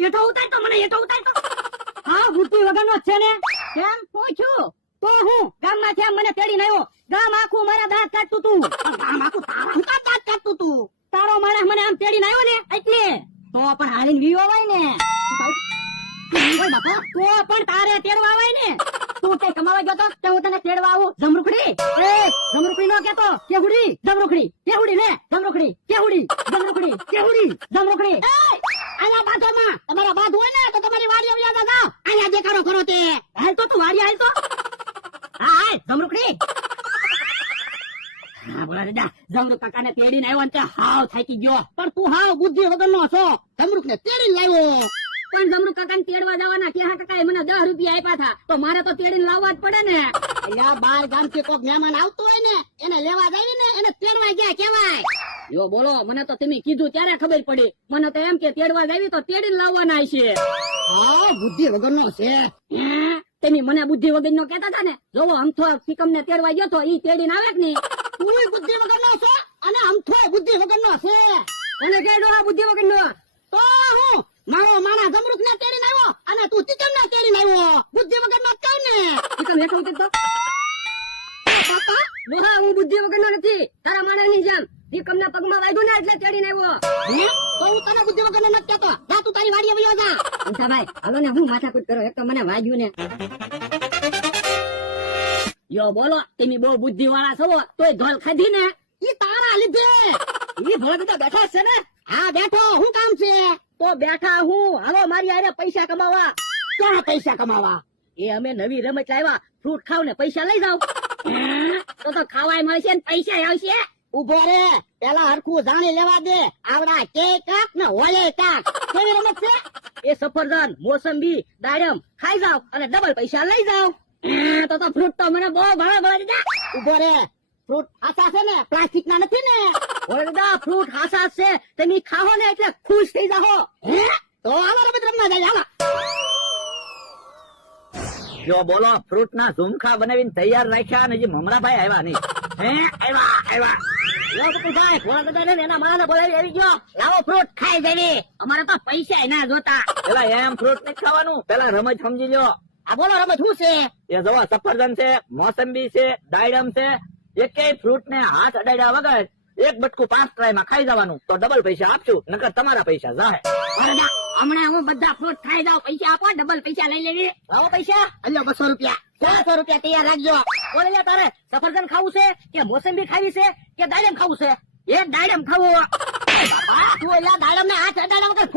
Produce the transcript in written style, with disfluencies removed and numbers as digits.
એઠો ઉતાર તો મને એઠો ઉતાર તો હા બુદ્ધિ વગરનો છે ને કેમ પૂછ્યું તો હું ગામમાંથી આમ મને તેડીને આવ્યો ગામ આખું મારા દાંત કાઢતું તું ગામ આખું તારા હું દાંત કાઢતું તું તારો માણસ મને આમ તેડીને આવ્યો ને એટલે તો પણ હાલીને વીવો હોય ને બાપા તો પણ તારે તેડવા હોય ને તું કઈ કમાવા ગયો તો હું તને તેડવા આવું જમરૂખડી જમરૂખડી નો કેતો કેહુડી જમરૂખડી કેહુડી ને જમરૂખડી કેહુડી જમરૂખડી કેહુડી જમરૂખડી આયા બાજોમાં તમારા બાદ હોય ને તો તમારી વાડી આવ્યા જાઓ આયા દેખાડો કરો તે હાલ તો તું વાડી હાલ તો હા હાલ જમરૂખડી હા બોલા દાદા જમરૂખ કાકાને તેડીને આવ્યો ને તે હાવ થાકી ગયો પણ તું હાવ બુદ્ધિ વગરનો છો જમરૂખને તેડીને લાવ્યો પણ જમરૂખ કાકાને તેડવા જવાના કે હા કાકાએ મને 10 રૂપિયા આપ્યા હતા તો મારે તો તેડીને લાવવા જ પડે ને એટલે બાર ગામથી કોક મહેમાન આવતો હોય ને એને લેવા જાવી ને એને તેડવા ગયા કેવાય યો બોલો મને તો તમે કીધું ત્યારે ખબર પડી મને તો એમ કે તેડવા જાવી તો તેડીને લાવવાના છે હા બુદ્ધિ વગરનો છે તમે મને બુદ્ધિ વગરનો કહેતા હતા ને જોવો અમથો સિકમ ને તેડવા ગયો તો ઈ તેડીને આવે કે નહીં તું બુદ્ધિ વગરનો છે અને અમથો બુદ્ધિ વગરનો છે અને કેડો આ બુદ્ધિ વગરનો તો હું મારો માણા જમરૂખ ને તેડીને આવ્યો અને તું ચિકન ને તેડીને આવ્યો બુદ્ધિ વગરનો કઈ ને ચિકન હેઠો ઉતર તો પાપા લોહા હું બુદ્ધિ વગરનો નથી તારા માણાની જેમ ચિકન ના પગમાં વાગ્યું ને એટલે તેડીને આવ્યો તો હું તને બુદ્ધિ વગરનો નથી કહેતો જા તું તારી વાડીએ વયો જા ભાઈ હાલો ને હું માથાકૂટ કરો એક તો મને વાગ્યું ને યો બોલો તમે બહુ બુદ્ધિ વાળા છો તોય ધોલ ખાધી ને ઈ તારા લીધે ઈ ભોળા બધા બેઠા છે ને હા બેઠો હું કામ છે તો બેઠા હું હાલો મારી આરે પૈસા કમાવા ક્યાં પૈસા કમાવા એ અમે નવી રમત લાવ્યા ફ્રૂટ ખાવ ને પૈસા લઈ જાવ તો ખાવાય મળશે ને પૈસા આવશે ઉભો રે પેલા હરખું જાણી લેવા દે આવડા કે કાક ને હોલે કાક કેવી રમત છે એ સફરજન મોસંબી દાડમ ખાઈ જાવ અને ડબલ પૈસા લઈ જાવ તો ફ્રૂટ તો મને બહુ ભાવે દીધા ઉભો રે ફ્રૂટ હાસા છે ને પ્લાસ્ટિક ના નથી ને ઓરે દાદા ફ્રૂટ હાસા છે તમે ખાઓ ને એટલે ખુશ થઈ જાઓ તો હાલો રમત રમવા જાય હાલો જો બોલો ફ્રૂટ ના ઝુમખા બનાવીને તૈયાર રાખ્યા ને જે મમરાભાઈ આવ્યા નહીં આવ્યા ભાઈ ભોળા દાદા ને એના માને બોલાવી આવી ગયો લાવો ફ્રૂટ ખાઈ જવી અમારે તો પૈસા ના જોતા પેલા એમ ફ્રૂટ નથી ખાવાનું પેલા રમત સમજી લ્યો આ બોલો રમત શું છે એ જોવા સફરજન છે મોસંબી છે દાડમ છે એકેય ફ્રૂટ ને હાથ અડાડ્યા વગર એક બટકું 5 ટ્રાય માં ખાઈ જવાનું તો ડબલ પૈસા આપશું નકર તમારા પૈસા જાહે હમણાં હું બધા ફ્રૂટ ખાઈ જાઉં પૈસા આપો ડબલ પૈસા લઈ લેવી આવો પૈસા અલ્યો 200 રૂપિયા 400 રૂપિયા તૈયાર રાખજો બોલે તારે સફરજન ખાવું છે કે મોસંબી ખાવી છે કે દાડમ ખાવું છે એક દાડમ ખાવું તું દાડમ ને હાથ અડાડ્યા વગર